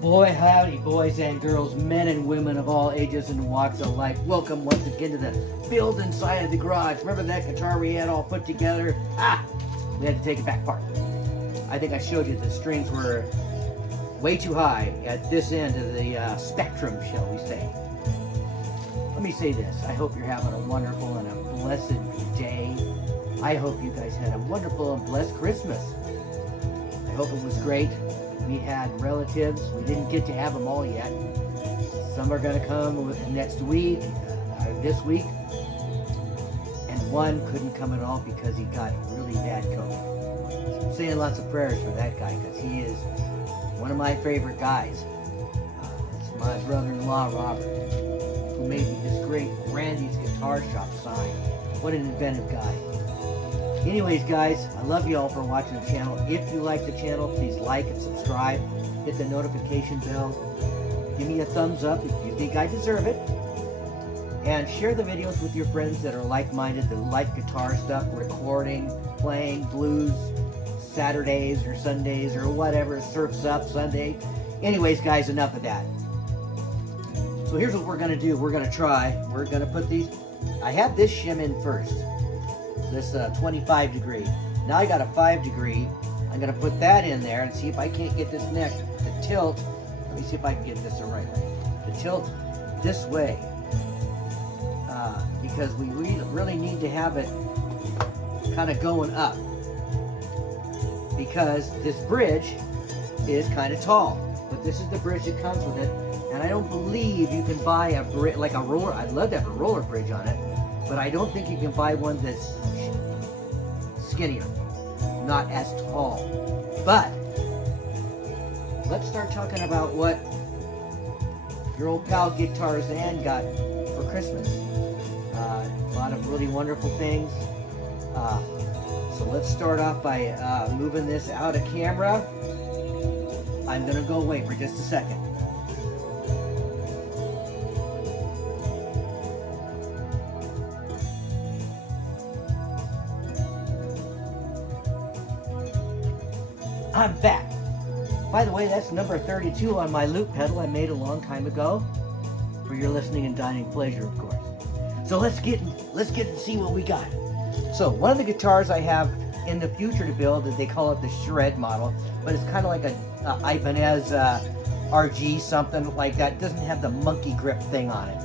Boy, howdy, boys and girls, men and women of all ages and walks of life. Welcome once again to the build inside of the garage. Remember that guitar we had all put together? We had to take it back apart. I think I showed you the strings were way too high at this end of the spectrum, shall we say. Let me say this. I hope you're having a wonderful and a blessed day. I hope you guys had a wonderful and blessed Christmas. I hope it was great. We had relatives. We didn't get to have them all yet. Some are going to come next week, this week. And one couldn't come at all because he got really bad COVID. So I'm saying lots of prayers for that guy because he is one of my favorite guys. It's my brother-in-law, Robert, who made me this great Randy's Guitar Shop sign. What an inventive guy. Anyways, guys, I love you all for watching the channel. If you like the channel, please like and subscribe. Hit the notification bell. Give me a thumbs up if you think I deserve it. And share the videos with your friends that are like-minded, that like guitar stuff, recording, playing, blues, Saturdays or Sundays or whatever, Surf's Up Sunday. Anyways, guys, enough of that. So here's what we're going to do. We're going to put these, I have this shim in first. This 25 degree. Now I got a 5 degree. I'm going to put that in there and see if I can't get this neck to tilt. Let me see if I can get this the right way. To tilt this way. Because we really need to have it kind of going up. Because this bridge is kind of tall. But this is the bridge that comes with it. And I don't believe you can buy a bridge, like a roller. I'd love to have a roller bridge on it. But I don't think you can buy one that's skinnier, not as tall. But let's start talking about what your old pal Guitar Zan got for Christmas. A lot of really wonderful things. So let's start off by moving this out of camera. I'm gonna go away for just a second. I'm back. By the way, that's number 32 on my loop pedal I made a long time ago for your listening and dining pleasure, of course. So let's get and see what we got. So one of the guitars I have in the future to build is, they call it the Shred model, but it's kind of like a Ibanez RG, something like that. It doesn't have the monkey grip thing on it.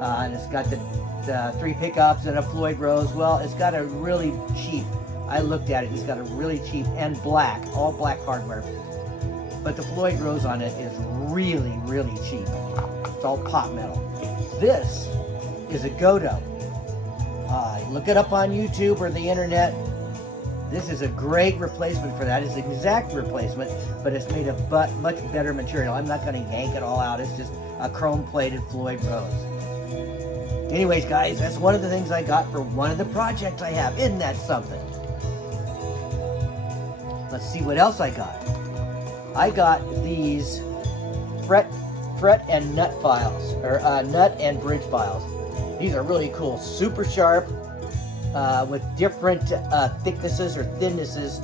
And it's got the 3 pickups and a Floyd Rose. Well, it's got a really cheap, I looked at it, it's got a really cheap and black, all black hardware. But the Floyd Rose on it is really, really cheap. It's all pot metal. This is a Godo. Look it up on YouTube or the internet. This is a great replacement for that. It's an exact replacement, but it's made of much better material. I'm not going to yank it all out. It's just a chrome-plated Floyd Rose. Anyways, guys, that's one of the things I got for one of the projects I have. Isn't that something? Let's see what else I got. I got these fret and nut files, or nut and bridge files. These are really cool, super sharp, with different thicknesses or thinnesses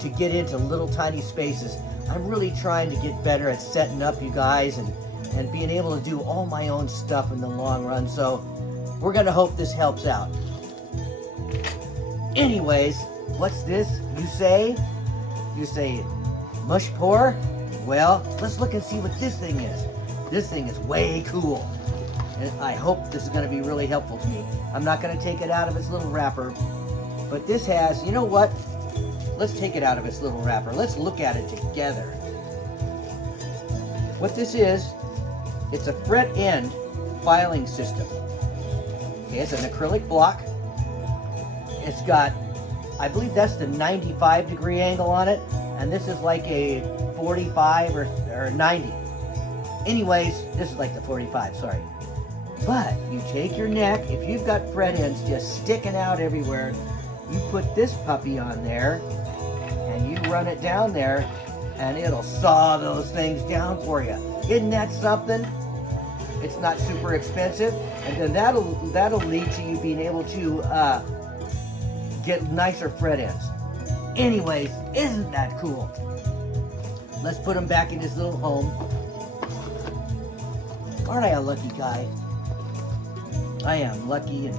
to get into little tiny spaces. I'm really trying to get better at setting up, you guys, and being able to do all my own stuff in the long run. So we're gonna hope this helps out. Anyways, what's this? You say mush pour? Well, let's look and see what this thing is. This thing is way cool. And I hope this is going to be really helpful to me. I'm not going to take it out of its little wrapper. But this has, you know what? Let's take it out of its little wrapper. Let's look at it together. What this is, it's a fret end filing system. Okay, it's an acrylic block. It's got, I believe that's the 95 degree angle on it, and this is like a 45 or 90. Anyways, this is like the 45, sorry. But you take your neck, if you've got fret ends just sticking out everywhere, you put this puppy on there, and you run it down there, and it'll saw those things down for you. Isn't that something? It's not super expensive, and then that'll lead to you being able to get nicer fret ends. Anyways, isn't that cool? let's put him back in his little home. Aren't I a lucky guy? I am lucky, and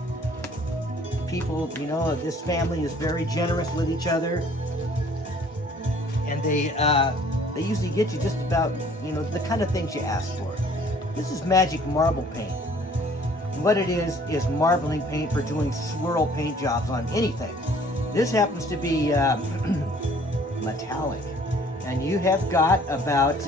people, you know, this family is very generous with each other, and they usually get you just about, you know, the kind of things you ask for. This is magic marble paint. What it is marbling paint for doing swirl paint jobs on anything. This happens to be metallic, and you have got about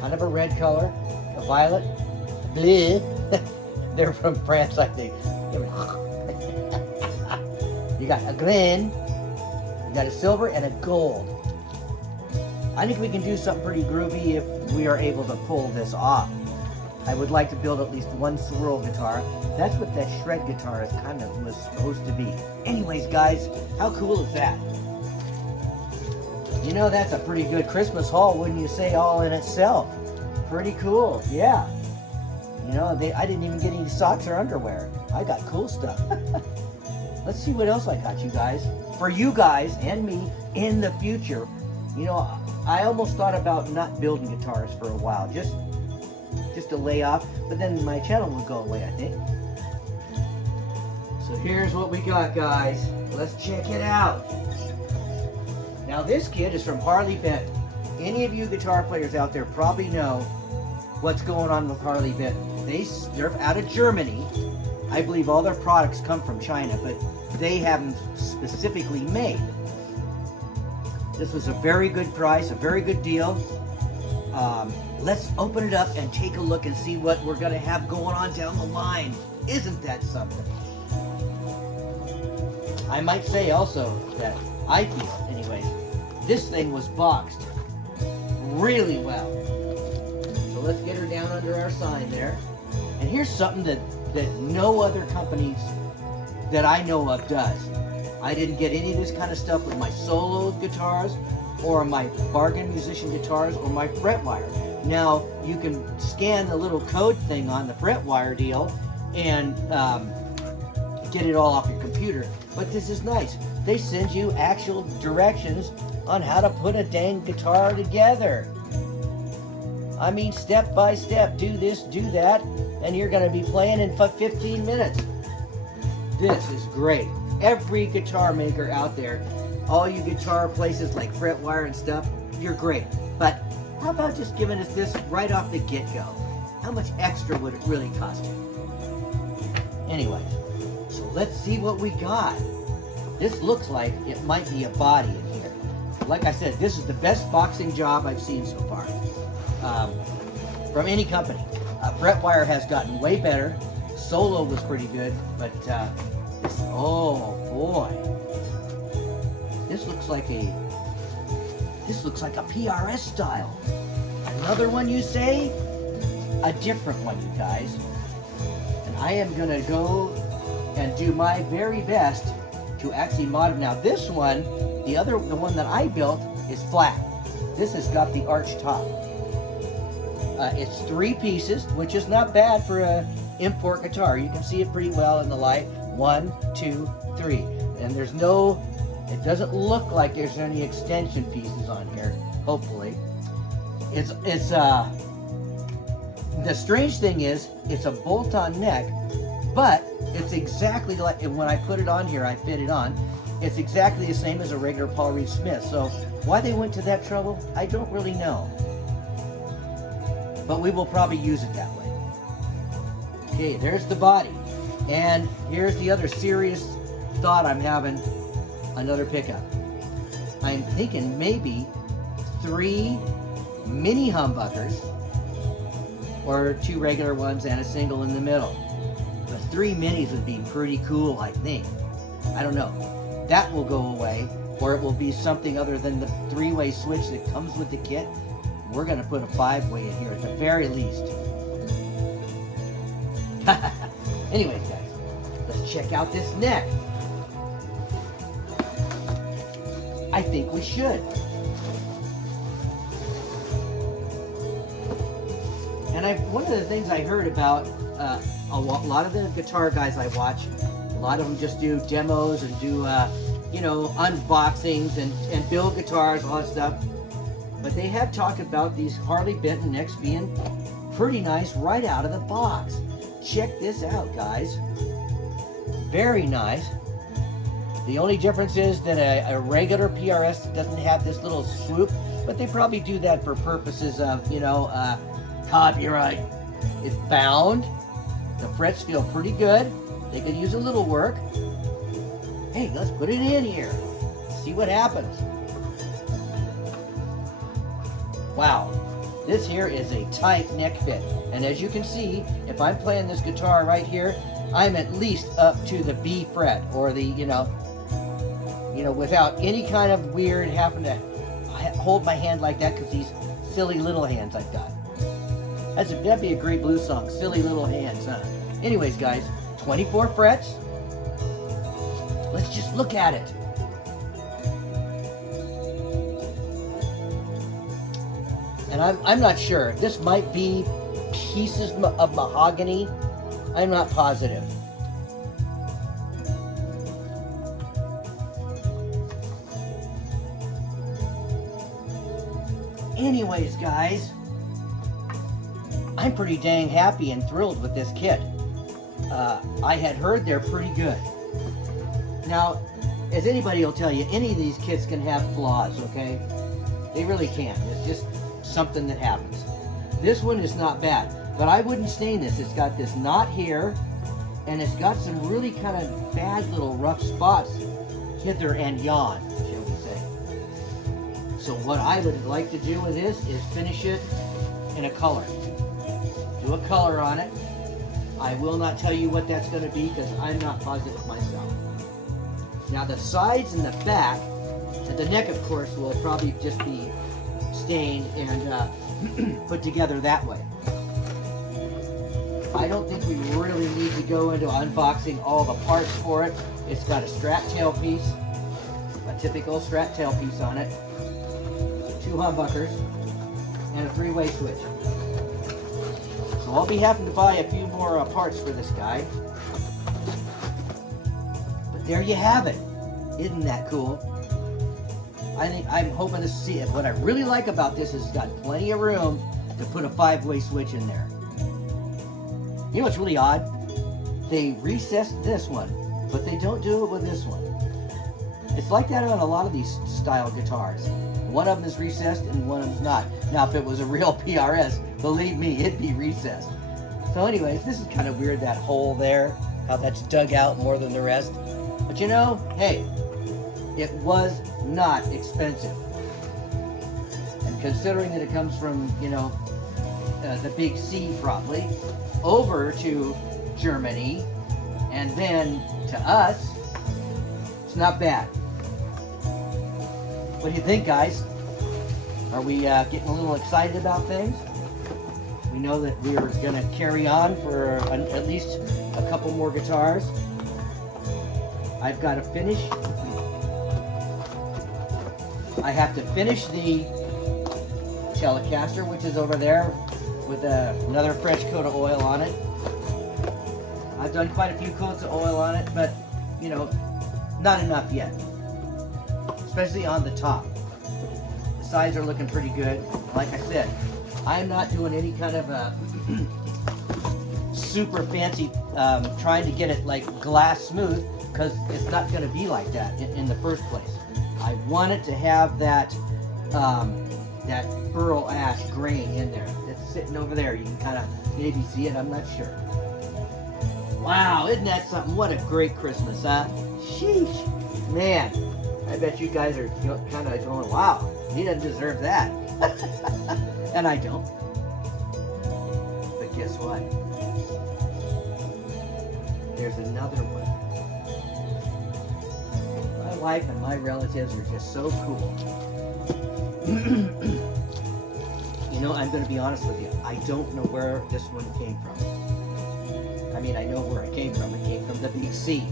kind of a red color, a violet, bleu. They're from France, I think. You got a green, you got a silver, and a gold. I think we can do something pretty groovy if we are able to pull this off. I would like to build at least one swirl guitar. That's what that shred guitar is kind of was supposed to be. Anyways, guys, how cool is that? You know, that's a pretty good Christmas haul, wouldn't you say, all in itself? Pretty cool, yeah. You know, I didn't even get any socks or underwear. I got cool stuff. Let's see what else I got, you guys. For you guys and me in the future. You know, I almost thought about not building guitars for a while, just to lay off, but then my channel would go away, I think. So here's what we got, guys. Let's check it out. Now this kit is from Harley Benton. Any of you guitar players out there probably know what's going on with Harley Benton. They're out of Germany. I believe all their products come from China, but they have them specifically made. This was a very good price, a very good deal. Let's open it up and take a look and see what we're going to have going on down the line. Isn't that something? I might say also that I feel, anyways, this thing was boxed really well. So let's get her down under our sign there. And here's something that no other companies that I know of does. I didn't get any of this kind of stuff with my solo guitars or my bargain musician guitars or my FretWire. Now, you can scan the little code thing on the FretWire deal and get it all off your computer. But this is nice. They send you actual directions on how to put a dang guitar together. I mean, step by step, do this, do that, and you're going to be playing in 15 minutes. This is great. Every guitar maker out there, all you guitar places like FretWire and stuff, you're great. But how about just giving us this right off the get-go? How much extra would it really cost you? Anyways, so let's see what we got. This looks like it might be a body in here. Like I said, this is the best boxing job I've seen so far from any company. FretWire has gotten way better. Solo was pretty good, but oh boy, this looks like a PRS style. Another one, you say? A different one, you guys. And I am gonna go and do my very best to actually mod it. Now this one, the one that I built is flat. This has got the arch top. It's 3 pieces, which is not bad for a import guitar. You can see it pretty well in the light. 1, 2, 3. And there's no, it doesn't look like there's any extension pieces on here, hopefully. It's the strange thing is, it's a bolt-on neck, but it's exactly like, and when I put it on here, I fit it on, it's exactly the same as a regular Paul Reed Smith. So why they went to that trouble, I don't really know. But we will probably use it that way. Okay, there's the body. And here's the other serious thought I'm having, another pickup. I'm thinking maybe 3 mini humbuckers, or 2 regular ones and a single in the middle. The 3 minis would be pretty cool, I think. I don't know. That will go away, or it will be something other than the 3-way switch that comes with the kit. We're going to put a 5-way in here at the very least. Anyways, guys, let's check out this neck. I think we should. And one of the things I heard about a lot of the guitar guys I watch, A lot of them just do demos and do, you know, unboxings and build guitars, all that stuff. But they have talked about these Harley Benton necks being pretty nice right out of the box. Check this out, guys. Very nice. The only difference is that a regular PRS doesn't have this little swoop, but they probably do that for purposes of, you know, copyright. It's bound. The frets feel pretty good. They could use a little work. Hey, let's put it in here. See what happens. Wow. This here is a tight neck fit. And as you can see, if I'm playing this guitar right here, I'm at least up to the B fret, or the, you know, without any kind of weird having to hold my hand like that because these silly little hands I've got. That'd be a great blues song, Silly Little Hands, huh? Anyways, guys, 24 frets. Let's just look at it. And I'm not sure. This might be pieces of mahogany. I'm not positive. Anyways, guys, I'm pretty dang happy and thrilled with this kit. I had heard they're pretty good. Now, as anybody will tell you, any of these kits can have flaws, okay? They really can. It's just something that happens. This one is not bad, but I wouldn't stain this. It's got this knot here, and it's got some really kind of bad little rough spots hither and yon, shall we say. So what I would like to do with this is finish it in a color. Do a color on it. I will not tell you what that's going to be because I'm not positive myself. Now the sides and the back, and the neck of course will probably just be stained and put together that way. I don't think we really need to go into unboxing all the parts for it. It's got a strap tail piece, a typical strap tail piece on it, 2 humbuckers, and a 3-way switch. So I'll be having to buy a few more parts for this guy. But there you have it. Isn't that cool? I'm hoping to see it. What I really like about this is it's got plenty of room to put a 5-way switch in there. You know what's really odd? They recessed this one, but they don't do it with this one. It's like that on a lot of these style guitars. One of them is recessed and one of them's not. Now, if it was a real PRS, believe me, it'd be recessed. So anyways, this is kind of weird, that hole there, how that's dug out more than the rest. But you know, hey, it was not expensive. And considering that it comes from, you know, the big C probably, over to Germany, and then to us, it's not bad. What do you think, guys? Are we getting a little excited about things? We know that we're going to carry on for at least a couple more guitars. I've got to finish. I have to finish the Telecaster, which is over there, with another French coat of oil on it. I've done quite a few coats of oil on it, but, you know, not enough yet. Especially on the top. The sides are looking pretty good. Like I said, I'm not doing any kind of super fancy trying to get it like glass smooth, because it's not going to be like that in the first place. I want it to have that that burl ash grain in there. It's sitting over there. You can kind of maybe see it. I'm not sure. Wow, isn't that something? What a great Christmas, huh? Sheesh. Man, I bet you guys are kind of going, wow, he doesn't deserve that. And I don't. But guess what? There's another one. My wife and my relatives are just so cool. You know, I'm going to be honest with you. I don't know where this one came from. I mean, I know where it came from. It came from the Big C.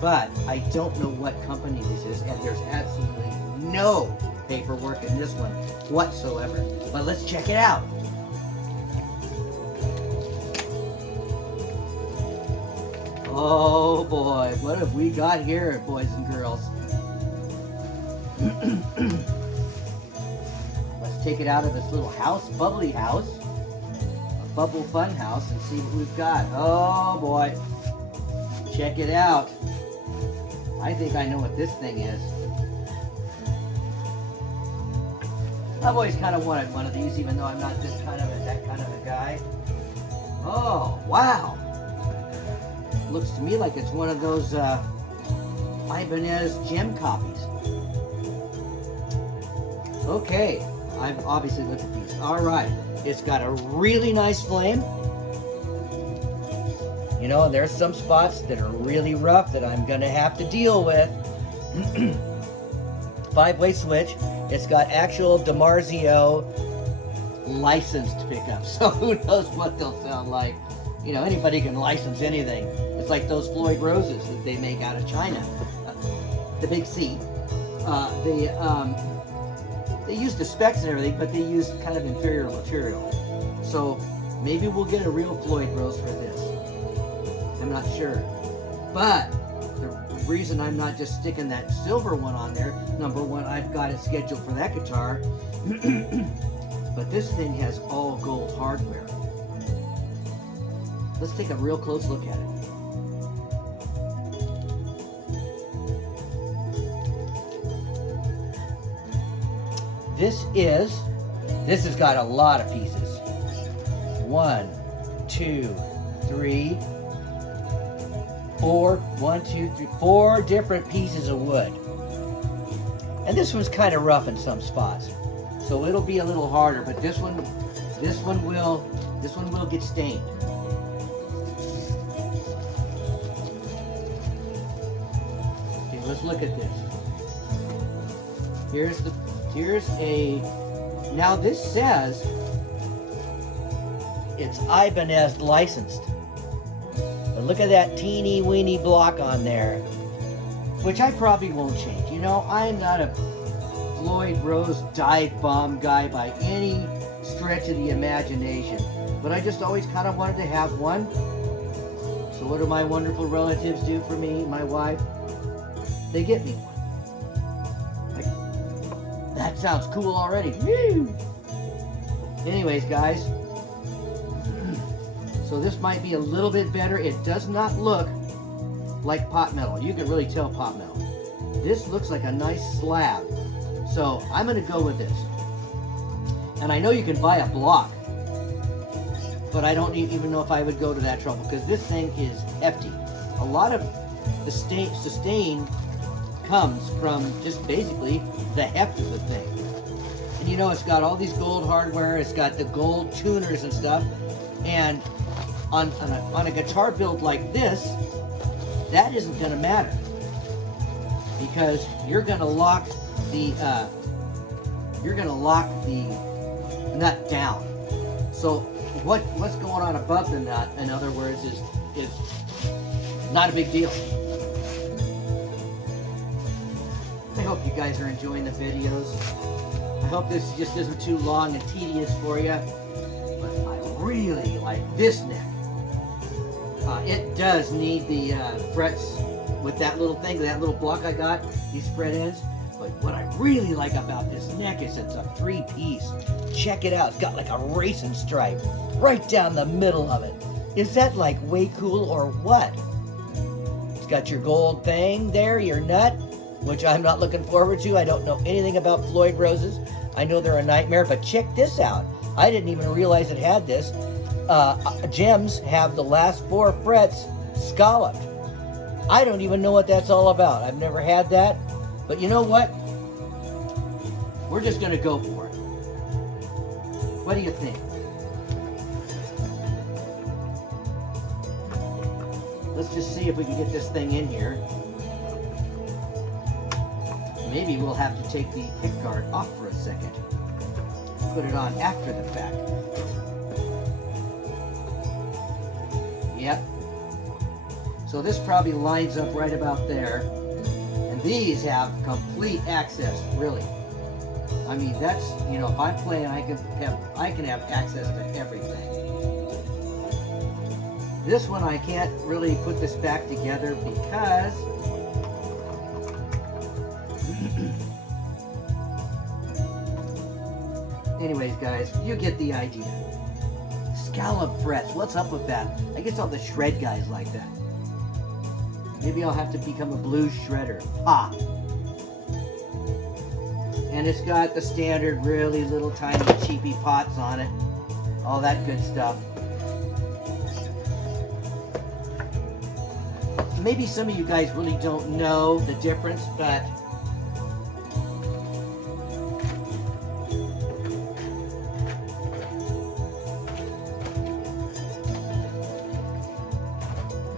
But I don't know what company this is, and there's absolutely no paperwork in this one whatsoever. But let's check it out. Oh boy, what have we got here, boys and girls? Let's take it out of its little house, bubbly house, a bubble fun house, and see what we've got. Oh boy, check it out. I think I know what this thing is. I've always kind of wanted one of these, even though I'm not that kind of a guy. Oh, wow. Looks to me like it's one of those Ibanez gem copies. Okay, I've obviously looked at these. All right, it's got a really nice flame. You know, there's some spots that are really rough that I'm gonna have to deal with. 5-way switch. It's got actual DiMarzio licensed pickups, so who knows what they'll sound like. You know, anybody can license anything. It's like those Floyd Roses that they make out of China. The Big C. They use the specs and everything, but they use kind of inferior material. So maybe we'll get a real Floyd Rose for this. I'm not sure. But the reason I'm not just sticking that silver one on there, number one, I've got it scheduled for that guitar. But this thing has all gold hardware. Let's take a real close look at it. This has got a lot of pieces. 1, 2, 3, 4. 1, 2, 3, 4 different pieces of wood. And this one's kind of rough in some spots, so it'll be a little harder. But this one will get stained. Okay, let's look at this. Now this says it's Ibanez licensed. But look at that teeny weeny block on there, which I probably won't change. You know, I'm not a Floyd Rose dive bomb guy by any stretch of the imagination, but I just always kind of wanted to have one. So what do my wonderful relatives do for me, my wife? They get me one. That sounds cool already. Woo! Anyways, guys, so this might be a little bit better. It does not look like pot metal. You can really tell pot metal. This looks like a nice slab. So I'm going to go with this. And I know you can buy a block, but I don't even know if I would go to that trouble, because this thing is hefty. A lot of the sustain comes from just basically the heft of the thing. And you know, it's got all these gold hardware, it's got the gold tuners and stuff, and on a guitar build like this, that isn't going to matter, because you're going to lock the nut down. So what's going on above the nut, in other words, is not a big deal. I hope you guys are enjoying the videos. I hope this just isn't too long and tedious for you. But I really like this neck. It does need the frets with that little thing, that little block I got, these fret ends. But what I really like about this neck is it's a 3-piece. Check it out. It's got like a racing stripe right down the middle of it. Is that like way cool or what? It's got your gold thing there, your nut, which I'm not looking forward to. I don't know anything about Floyd Roses. I know they're a nightmare, but check this out. I didn't even realize it had this. Gems have the last 4 frets scalloped. I don't even know what that's all about. I've never had that. But you know what? We're just going to go for it. What do you think? Let's just see if we can get this thing in here. Maybe we'll have to take the pick guard off for a second. Put it on after the fact. Yep. So this probably lines up right about there. And these have complete access, really. I mean, that's, you know, if I'm playing, I can have access to everything. This one I can't really put this back together because anyways, guys, you get the idea. Scallop frets, what's up with that? I guess all the shred guys like that. Maybe I'll have to become a blues shredder. Ha! And it's got the standard really little tiny cheapy pots on it. All that good stuff. Maybe some of you guys really don't know the difference, but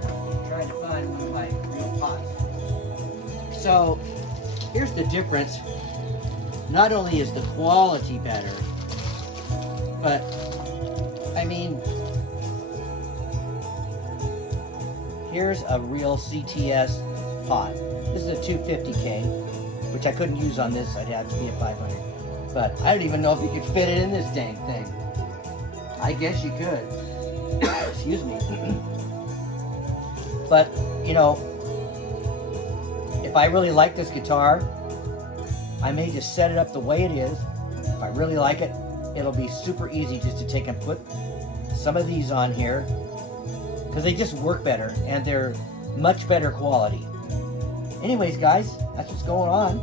I'm trying to find one of my real pots. So here's the difference. Not only is the quality better, but I mean, here's a real CTS pot. This is a 250K, which I couldn't use on this. I'd have to be a 500. But I don't even know if you could fit it in this dang thing. I guess you could. Excuse me. But, you know, if I really like this guitar, I may just set it up the way it is. If I really like it, it'll be super easy just to take and put some of these on here, because they just work better and they're much better quality. Anyways, guys, that's what's going on.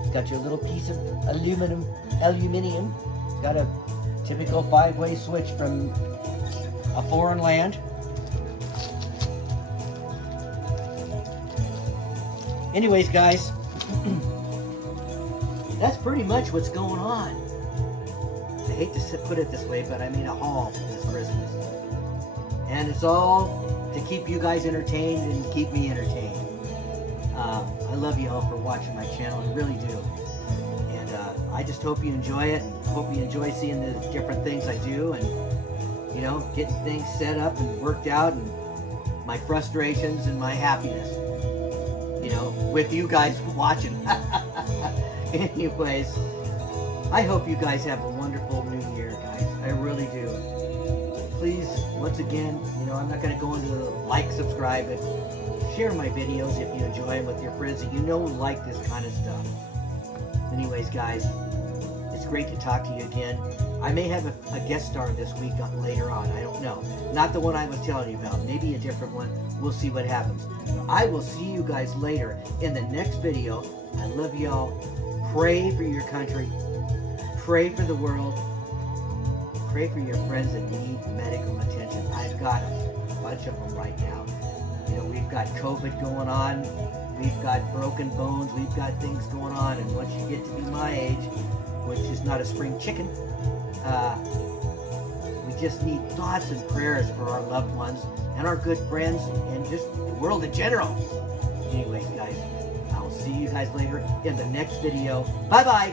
It's got your little piece of aluminum. It's got a typical 5-way switch from a foreign land. Anyways, guys, that's pretty much what's going on. I hate to put it this way, but I made a haul this Christmas. And it's all to keep you guys entertained and keep me entertained. I love you all for watching my channel, I really do. And I just hope you enjoy it, and hope you enjoy seeing the different things I do, and, you know, getting things set up and worked out, and my frustrations and my happiness, you know, with you guys watching. Anyways, I hope you guys have a wonderful new year, guys. I really do. Please, once again, you know, I'm not going to go into the like, subscribe, but share my videos if you enjoy them with your friends that you know like this kind of stuff. Anyways, guys, it's great to talk to you again. I may have a guest star this week later on. I don't know. Not the one I was telling you about. Maybe a different one. We'll see what happens. I will see you guys later in the next video. I love y'all. Pray for your country. Pray for the world. Pray for your friends that need medical attention. I've got a bunch of them right now. You know, we've got COVID going on. We've got broken bones. We've got things going on. And once you get to be my age, which is not a spring chicken, we just need thoughts and prayers for our loved ones and our good friends and just the world in general. Anyways, guys, I'll see you guys later in the next video. Bye-bye.